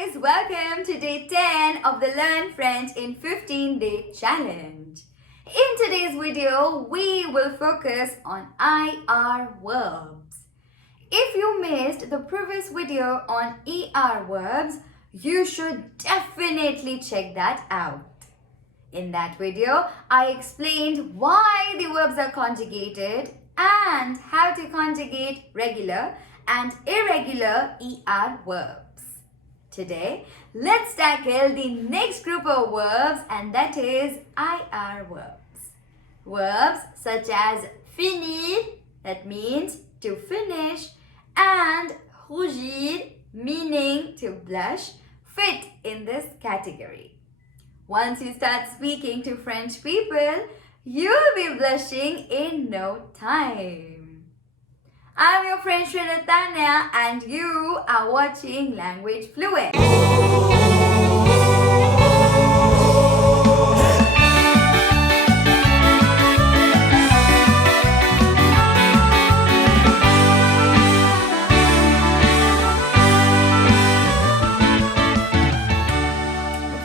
guys, welcome to day 10 of the Learn French in 15-day challenge. In today's video, we will focus on IR verbs. If you missed the previous video on ER verbs, you should definitely check that out. In that video, I explained why the verbs are conjugated and how to conjugate regular and irregular ER verbs. Today, let's tackle the next group of verbs, and that is IR verbs. Verbs such as finir, that means to finish, and rougir, meaning to blush, fit in this category. Once you start speaking to French people, you'll be blushing in no time. I'm your French trainer Tanya, and you are watching Language Fluent.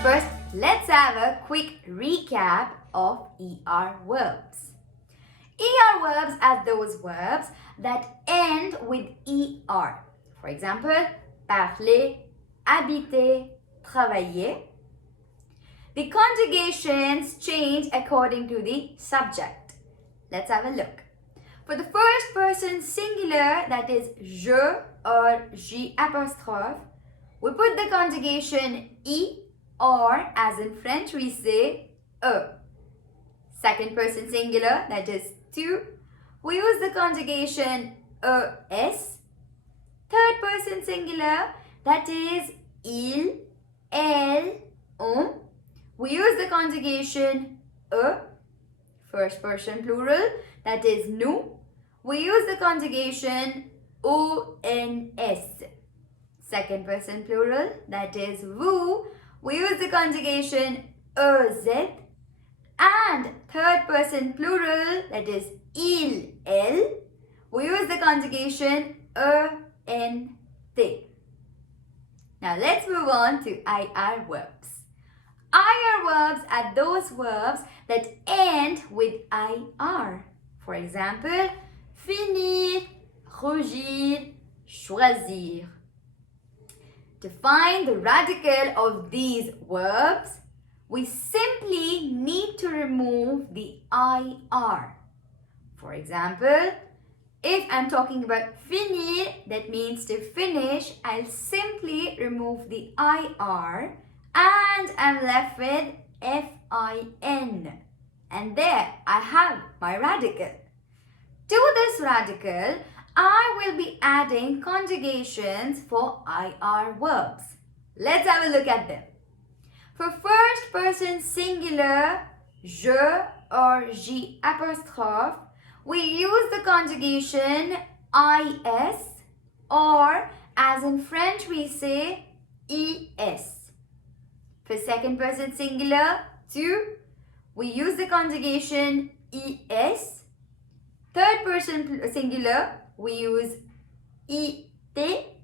First, let's have a quick recap of ER verbs. ER verbs are those verbs that end with ER. For example, parler, habiter, travailler. The conjugations change according to the subject. Let's have a look. For the first person singular, that is je or j apostrophe, we put the conjugation I, or as in French we say e. Second person singular, that is tu, we use the conjugation es. Third person singular, that is il, elle, on, we use the conjugation e. First person plural, that is nous, we use the conjugation ons. Second person plural, that is vous, we use the conjugation ez. And third person plural, that is il, elle, we use the conjugation ent. Now let's move on to IR verbs. IR verbs are those verbs that end with IR. For example, finir, rougir, choisir. To find the radical of these verbs, we simply need to remove the IR. For example, if I'm talking about finir, that means to finish, I'll simply remove the IR and I'm left with FIN. And there I have my radical. To this radical, I will be adding conjugations for IR verbs. Let's have a look at them. For first person singular, je or j apostrophe, we use the conjugation is, or as in French we say es. For second person singular, tu, we use the conjugation es. Third person singular, we use it.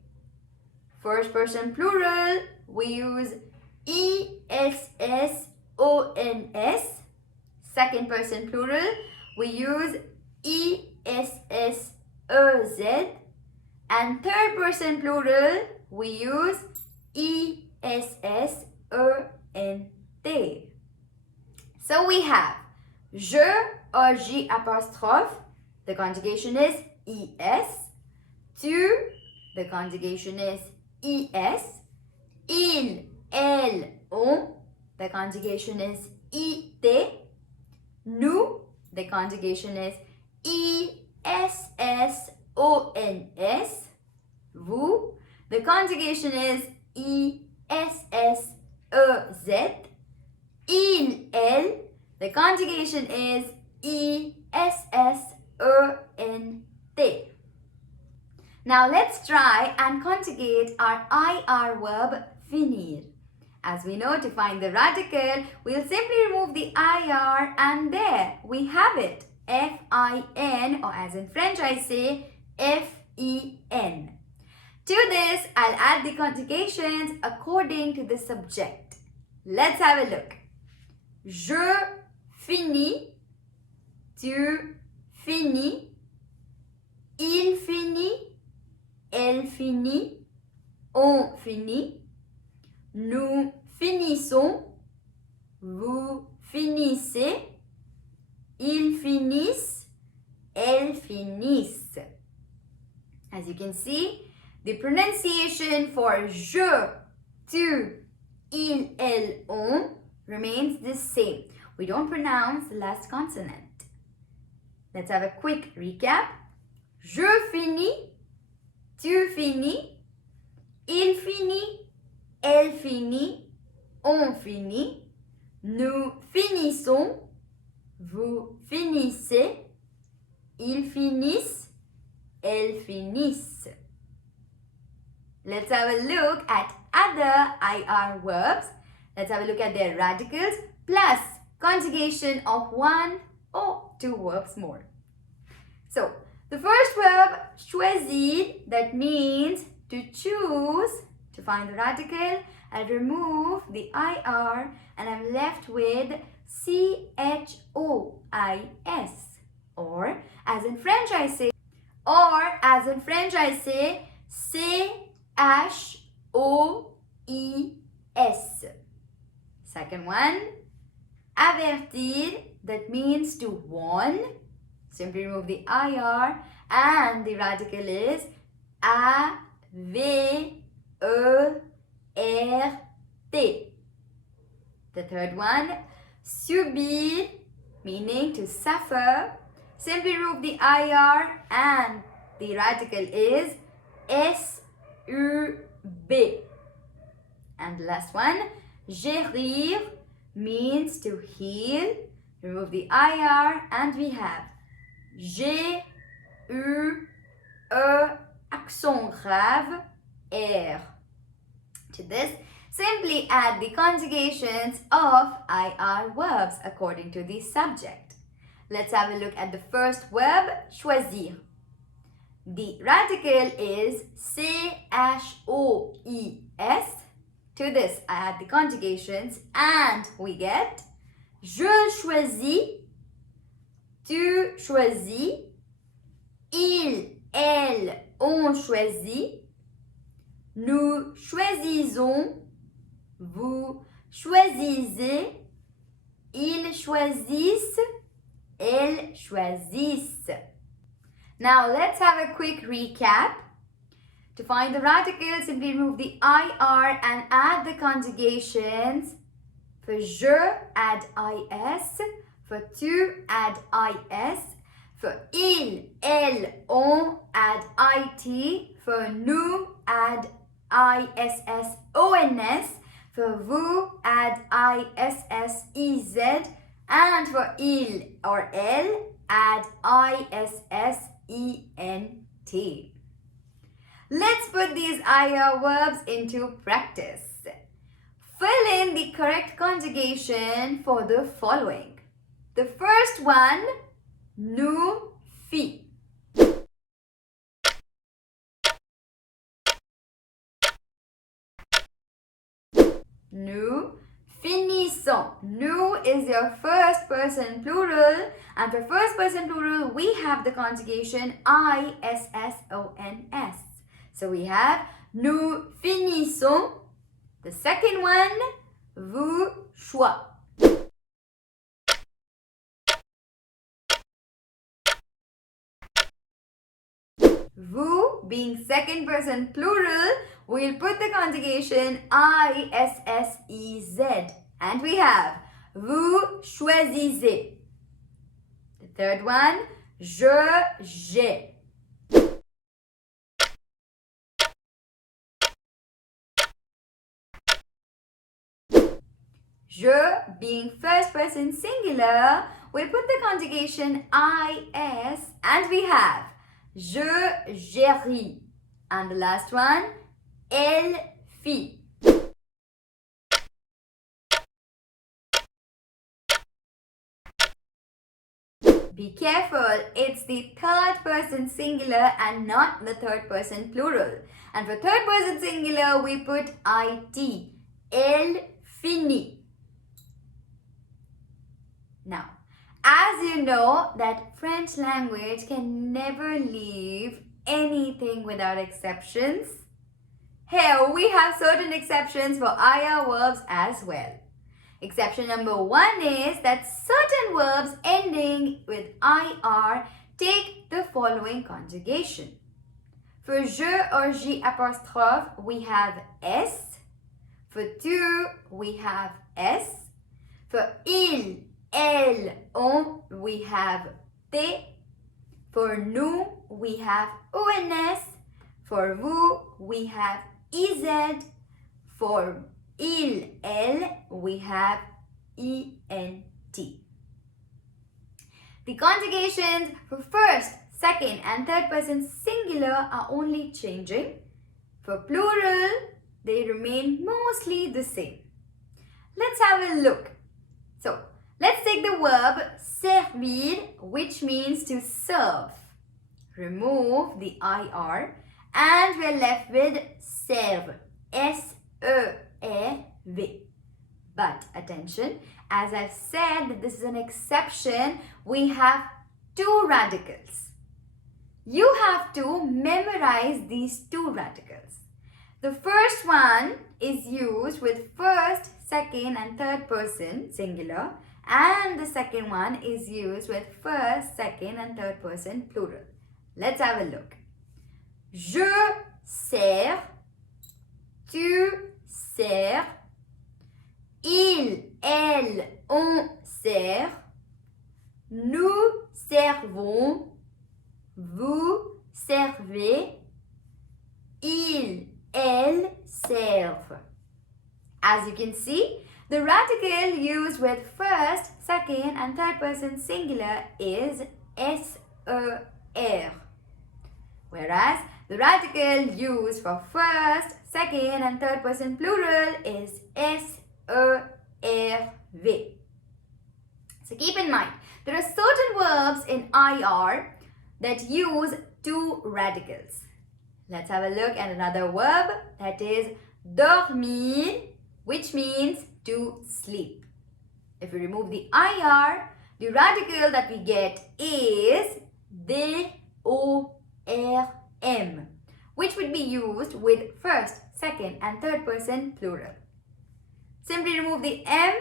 First person plural, we use issons. Second person plural, we use issez. And third person plural, we use issent. So we have je or j apostrophe, the conjugation is es. Tu, the conjugation is es. Il, elle, on, the conjugation is it. Nous, the conjugation is issons. Vous, the conjugation is issez. Il, elle, the conjugation is issent. Now let's try and conjugate our IR verb finir. As we know, to find the radical, we'll simply remove the IR and there we have it. FIN, or as in French I say FIN. To this, I'll add the conjugations according to the subject. Let's have a look. Je finis, tu finis, il finit, elle finit, on finit, nous finissons, vous finissez, ils finissent, elles finissent. As you can see, the pronunciation for je, tu, il, elle, on remains the same. We don't pronounce the last consonant. Let's have a quick recap. Je finis, tu finis, il finit, elle finit, on finit, nous finissons, vous finissez, ils finissent, elles finissent. Let's have a look at other IR verbs. Let's have a look at their radicals plus conjugation of one or two verbs more. So, the first verb, choisir, that means to choose. To find the radical, I'll remove the IR and I'm left with CHOIS. Or, as in French I say, CHOIS. Second one, avertir, that means to warn. Simply remove the IR and the radical is AVERT. The third one, subir, meaning to suffer. Simply remove the IR and the radical is SUB. And the last one, guérir, means to heal. Remove the IR and we have G, U, E, accent grave, R. To this, simply add the conjugations of IR verbs according to the subject. Let's have a look at the first verb, choisir. The radical is CHOIS. To this, I add the conjugations and we get je choisis, tu choisis, il, elle, on choisit, nous choisissons, vous choisissez, ils choisissent, elles choisissent. Now let's have a quick recap. To find the radicals, simply remove the IR and add the conjugations. For je, add IS. For tu, add IS. For il, elle, on, add IT. For nous, add ISSONS. For vous, add ISSEZ. And for il or elle, add ISSENT. Let's put these IR verbs into practice. Fill in the correct conjugation for the following. The first one, nous fit. Nous finissons. Nous is your first person plural, and for first person plural we have the conjugation ISSONS. So we have nous finissons. The second one, vous choix. Vous being second person plural, we'll put the conjugation ISSEZ. And we have vous choisissez. The third one, je, j'ai. Je being first person singular, we'll put the conjugation IS and we have je, géris. And the last one, elle fit. Be careful, it's the third person singular and not the third person plural. And for third person singular, we put it. Elle finit. Now, as you know that French language can never leave anything without exceptions, here we have certain exceptions for IR verbs as well. Exception number 1 is that certain verbs ending with IR take the following conjugation. For je or J apostrophe, we have S. For tu, we have S. For il, elle, on, we have T. For nous, we have ONS. For vous, we have IZ. For il, elle, we have ENT. The conjugations for first, second and third person singular are only changing. For plural, they remain mostly the same. Let's have a look. So, let's take the verb servir, which means to serve. Remove the IR and we're left with serve. S-E-R-V. But attention, as I've said that this is an exception, we have two radicals. You have to memorize these two radicals. The first one is used with first, second and third person singular, and the second one is used with first, second and third person plural. Let's have a look. Je sers, tu sers, il, elle, on sert, nous servons, vous servez, il, elle serve. As you can see, the radical used with first, second and third person singular is S-E-R. Whereas the radical used for first, second and third person plural is S-E-R-V. So keep in mind, there are certain verbs in IR that use two radicals. Let's have a look at another verb, that is dormir, which means to sleep. If we remove the IR, the radical that we get is D-O-R-M, which would be used with first, second and third person plural. Simply remove the M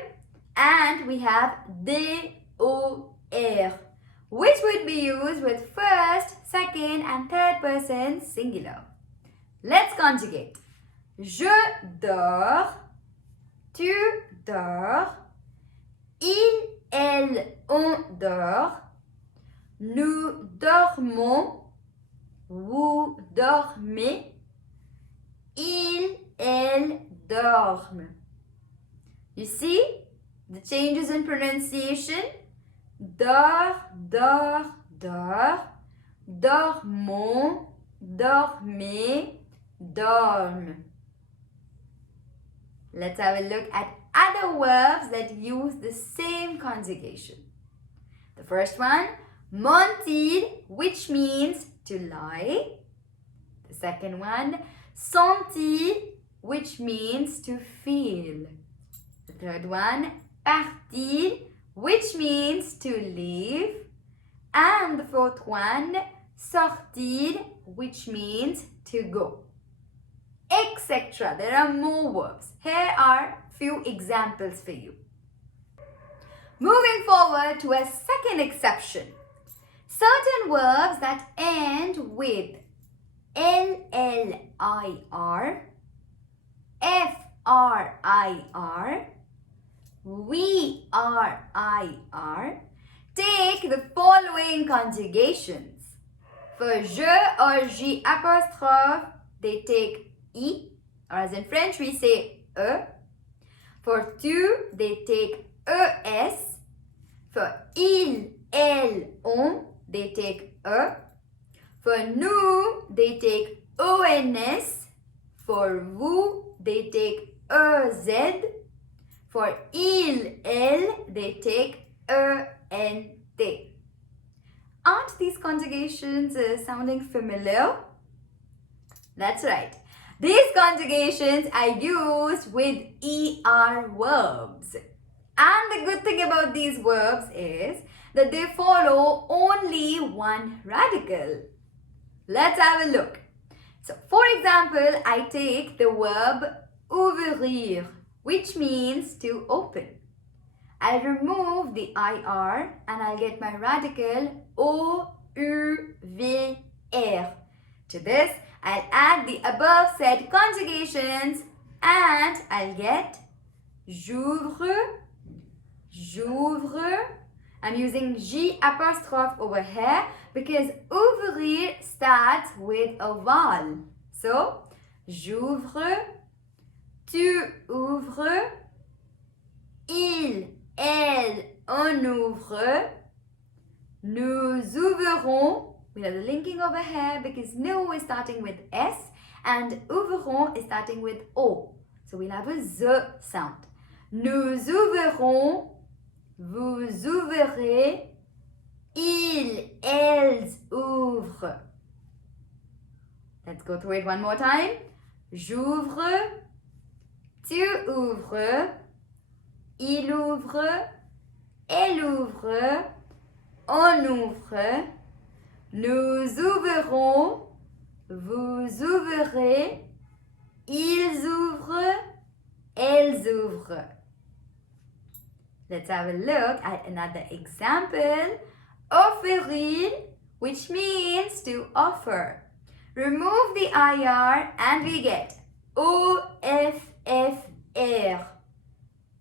and we have D-O-R, which would be used with first, second and third person singular. Let's conjugate. Je dors, tu dors, il, elle, on dort, nous dormons, vous dormez, il, elle dorment. You see the changes in pronunciation? Dors, dors, dors, dormons, dormez, dorment. Let's have a look at other verbs that use the same conjugation. The first one, mentir, which means to lie. The second one, sentir, which means to feel. The third one, partir, which means to leave. And the fourth one, sortir, which means to go. Etc. There are more verbs. Here are few examples for you. Moving forward to a second exception. Certain verbs that end with LLIR, FRIR, VRIR take the following conjugations. For je or J apostrophe, they take I, or as in French we say E. For tu, they take ES. For il, elle, on, they take E. For nous, they take ONS. For vous, they take EZ. For il, elle, they take ENT. Aren't these conjugations sounding familiar? That's right. These conjugations are used with ER verbs. And the good thing about these verbs is that they follow only one radical. Let's have a look. So, for example, I take the verb ouvrir, which means to open. I'll remove the IR and I'll get my radical O-U-V-R. To this, I'll add the above said conjugations and I'll get j'ouvre, j'ouvre. I'm using J apostrophe over here because ouvrir starts with a vowel. So, j'ouvre, tu ouvres, il, elle, on ouvre, nous ouvrons. We have the linking over here because nous is starting with S and ouvrons is starting with O. So we'll have a Z sound. Nous ouvrons, vous ouvrez, ils, elles ouvrent. Let's go through it one more time. J'ouvre, tu ouvres, il ouvre, elle ouvre, on ouvre, nous ouvrons, vous ouvrez, ils ouvrent, elles ouvrent. Let's have a look at another example. Offrir, which means to offer. Remove the IR and we get O-F-F-R.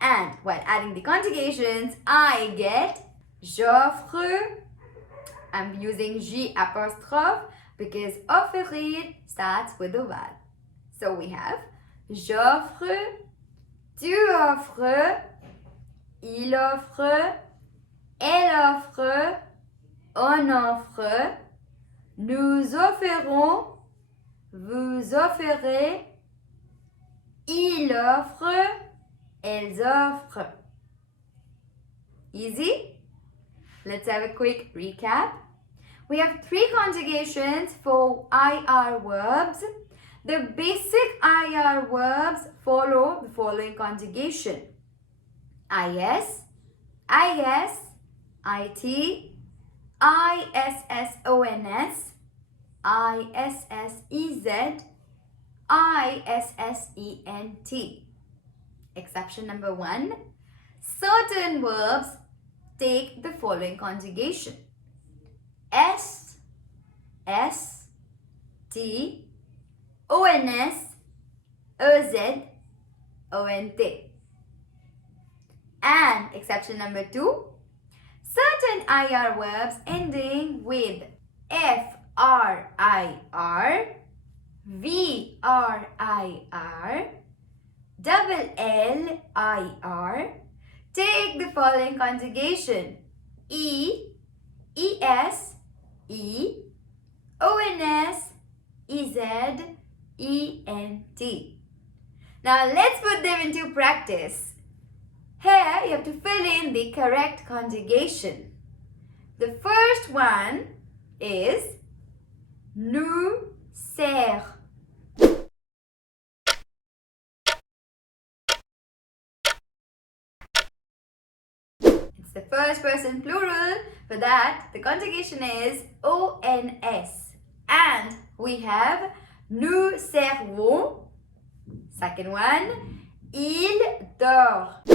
And while adding the conjugations, I get j'offre. I'm using J apostrophe because offrir starts with a vowel. So we have j'offre, tu offres, il offre, elle offre, on offre, nous offrons, vous offrez, il offre, elles offrent. Easy? Let's have a quick recap. We have 3 conjugations for IR verbs. The basic IR verbs follow the following conjugation. IS, IS, IT, ISSONS, ISSEZ, ISSENT. Exception number 1. Certain verbs take the following conjugation. S, S, T, ONS, OZ, ONT. And exception number 2. Certain IR verbs ending with FRIR, VRIR, double LIR take the following conjugation. E, ES, E, ONS, EZ, ENT. Now let's put them into practice. Here you have to fill in the correct conjugation. The first one is nous sert. It's the first person plural. For that, the conjugation is ONS. And we have nous servons. Second one, il dort.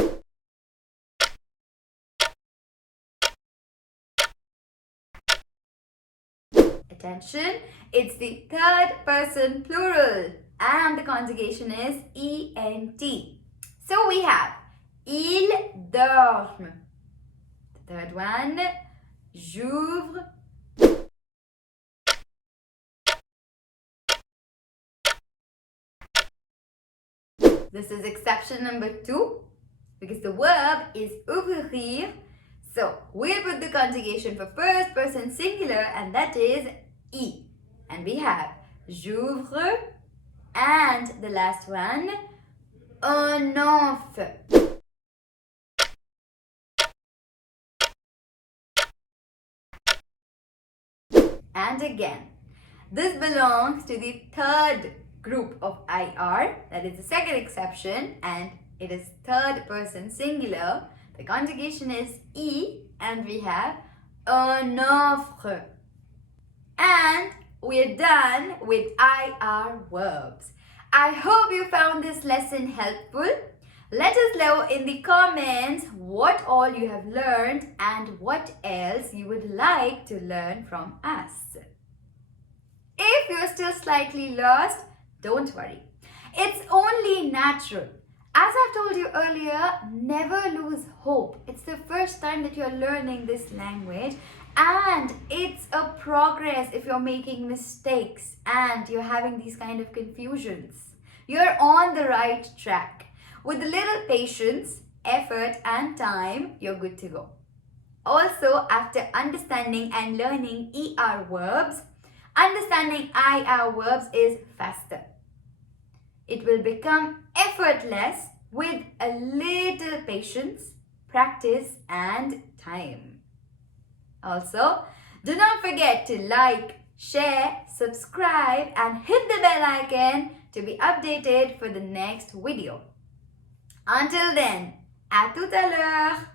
Attention, it's the third person plural and the conjugation is ENT. So we have il dorme. The third one, j'ouvre. This is exception number 2 because the verb is ouvrir. So we'll put the conjugation for first person singular and that is I. And we have j'ouvre and the last one, on offre. And again, this belongs to the third group of IR, that is the second exception, and it is third person singular. The conjugation is E, and we have un offre. And we're done with IR verbs. I hope you found this lesson helpful. Let us know in the comments what all you have learned and what else you would like to learn from us. If you're still slightly lost, don't worry. It's only natural. As I've told you earlier, never lose hope. It's the first time that you're learning this language, and it's a progress if you're making mistakes and you're having these kind of confusions. You're on the right track. With a little patience, effort and time, you're good to go. Also, after understanding and learning ER verbs, understanding IR verbs is faster. It will become effortless with a little patience, practice and time. Also, do not forget to like, share, subscribe and hit the bell icon to be updated for the next video. Until then, à tout à l'heure!